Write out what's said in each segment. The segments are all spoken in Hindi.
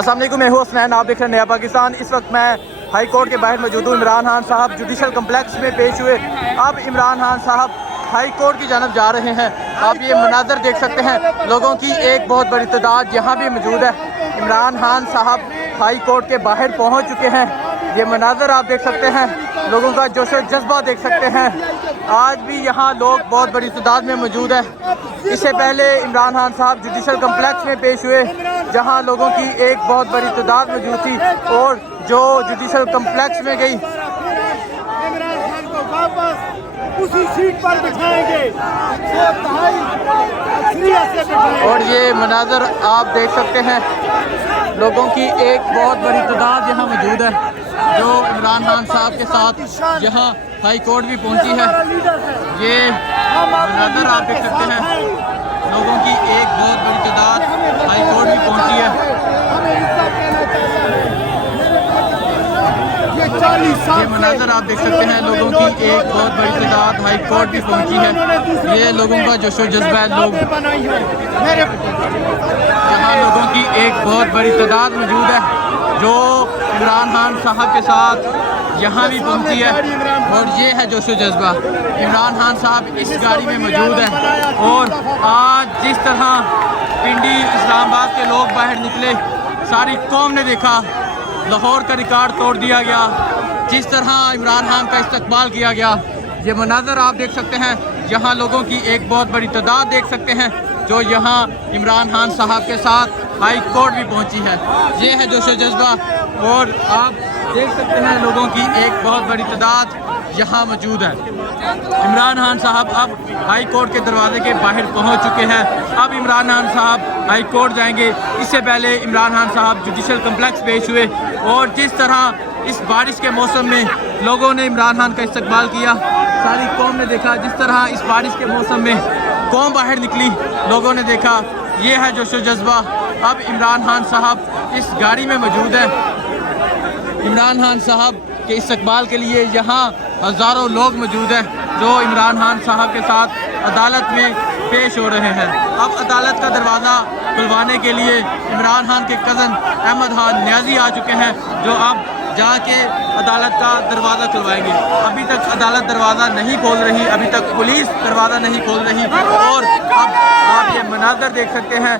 अस्सलाम वालेकुम, मैं हूँ हसनैन, आप देख रहे हैं नया पाकिस्तान। इस वक्त मैं हाई कोर्ट के बाहर मौजूद हूँ। इमरान खान साहब जुडिशल कम्प्लेक्स में पेश हुए। अब इमरान खान साहब हाई कोर्ट की जानब जा रहे हैं। आप ये मनाजर देख सकते हैं, लोगों की एक बहुत बड़ी तादाद यहाँ भी मौजूद है। इमरान खान साहब हाई कोर्ट के बाहर पहुँच चुके हैं। ये मनाजर आप देख सकते हैं, लोगों का जोश व जज्बा देख सकते हैं। आज भी यहाँ लोग बहुत बड़ी तादाद में मौजूद है। इससे पहले इमरान खान साहब जुडिशल कम्प्लेक्स में पेश हुए, जहाँ लोगों की एक बहुत बड़ी तादाद मौजूद थी और जो जुडिशल कम्प्लेक्स में गई इमरान खान को वापस उसी सीट पर बिठाएंगे और ये मनाजर आप देख सकते हैं, लोगों की एक बहुत बड़ी तादाद यहाँ मौजूद है जो इमरान खान साहब के साथ यहाँ हाई कोर्ट भी पहुँची है। ये मनाजर आप देख सकते हैं, लोगों की एक बहुत बड़ी तादाद हाई कोर्ट भी पहुँची है। ये मनाजर आप देख सकते हैं, लोगों की एक बहुत बड़ी तादाद हाई कोर्ट भी पहुंची है। ये लोगों का जोशो जज्बा है। लोग यहाँ लोगों की एक बहुत बड़ी तादाद मौजूद है जो इमरान खान साहब के साथ यहाँ भी पहुंची है और ये है जोशो जज्बा। इमरान खान साहब इस गाड़ी में मौजूद है और आज जिस तरह पिंडी इस्लामाबाद के लोग बाहर निकले, सारी कौम ने देखा, लाहौर का रिकॉर्ड तोड़ दिया गया। जिस तरह इमरान खान का इस्तकबाल किया गया, ये मनाजर आप देख सकते हैं। यहाँ लोगों की एक बहुत बड़ी तादाद देख सकते हैं जो यहाँ इमरान खान साहब के साथ हाई कोर्ट भी पहुँची है। ये है जोश जज्बा और आप देख सकते हैं, लोगों की एक बहुत बड़ी तादाद यहाँ मौजूद है। इमरान खान साहब अब हाई कोर्ट के दरवाजे के बाहर पहुँच चुके हैं। अब इमरान खान साहब हाई कोर्ट जाएंगे। इससे पहले इमरान खान साहब जुडिशल कम्प्लेक्स पेश हुए और जिस तरह इस बारिश के मौसम में लोगों ने इमरान खान का इस्तकबाल किया, सारी कौम ने देखा। जिस तरह इस बारिश के मौसम में कौम बाहर निकली, लोगों ने देखा। ये है जोशो जज्बा। अब इमरान खान साहब इस गाड़ी में मौजूद है। इमरान खान साहब के इस्तकबाल के लिए यहाँ हज़ारों लोग मौजूद हैं जो इमरान खान साहब के साथ अदालत में पेश हो रहे हैं। अब अदालत का दरवाज़ा खुलवाने के लिए इमरान खान के कज़न अहमद खान न्याजी आ चुके हैं जो अब जाके अदालत का दरवाज़ा खुलवाएंगे। अभी तक अदालत दरवाज़ा नहीं खोल रही, अभी तक पुलिस दरवाज़ा नहीं खोल रही और अब आप ये मनाजर देख सकते हैं,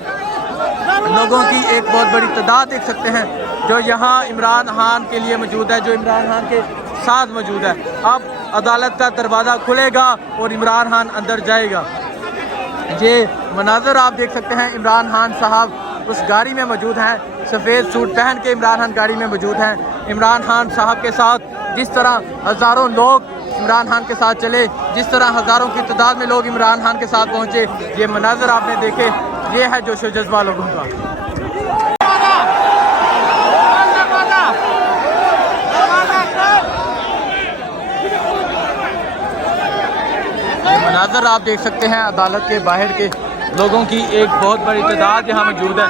लोगों की एक बहुत बड़ी तादाद देख सकते हैं जो यहाँ इमरान खान के लिए मौजूद है, जो इमरान खान के साथ मौजूद है। अब अदालत का दरवाज़ा खुलेगा और इमरान खान अंदर जाएगा। ये मनाजर आप देख सकते हैं, इमरान खान साहब उस गाड़ी में मौजूद हैं, सफ़ेद सूट पहन के इमरान खान गाड़ी में मौजूद हैं। इमरान खान साहब के साथ जिस तरह हज़ारों लोग इमरान खान के साथ चले, जिस तरह हज़ारों की तादाद में लोग इमरान खान के साथ पहुँचे, ये मनाजर आपने देखे। ये है जोशो जज्बा लोगों का। मनाजर आप देख सकते हैं, अदालत के बाहर के लोगों की एक बहुत बड़ी तादाद यहाँ मौजूद है।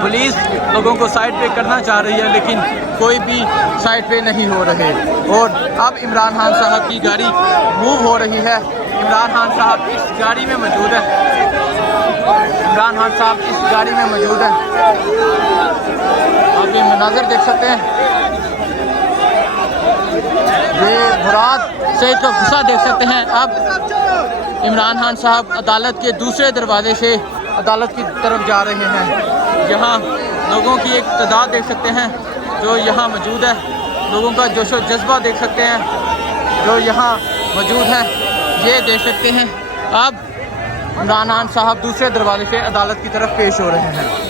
पुलिस लोगों को साइड पे करना चाह रही है लेकिन कोई भी साइड पे नहीं हो रहे और अब इमरान खान साहब की गाड़ी मूव हो रही है। इमरान खान साहब इस गाड़ी में मौजूद है। इमरान खान साहब इस गाड़ी में मौजूद है। आप ये मनाजर देख सकते हैं, ये मुराद सईद का गुस्सा देख सकते हैं। अब इमरान खान साहब अदालत के दूसरे दरवाजे से अदालत की तरफ जा रहे हैं। यहाँ लोगों की एक तादाद देख सकते हैं जो यहाँ मौजूद है। लोगों का जोशो जज्बा देख सकते हैं जो यहाँ मौजूद है, ये देख सकते हैं। अब इमरान खान साहब दूसरे दरवाजे से अदालत की तरफ पेश हो रहे हैं।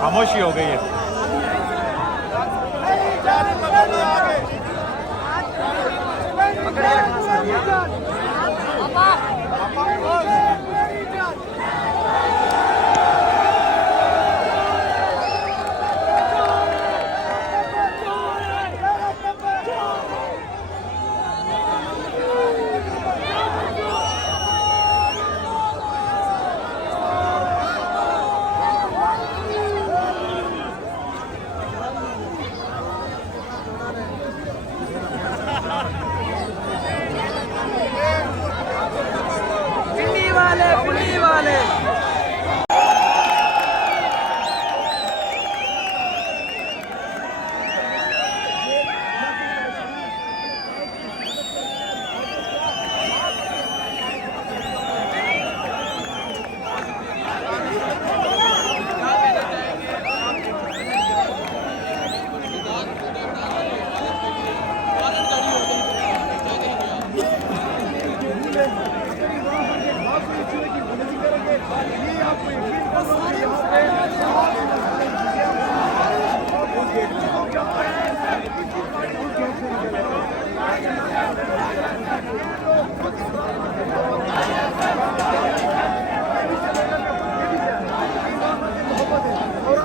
खामोशी हो गई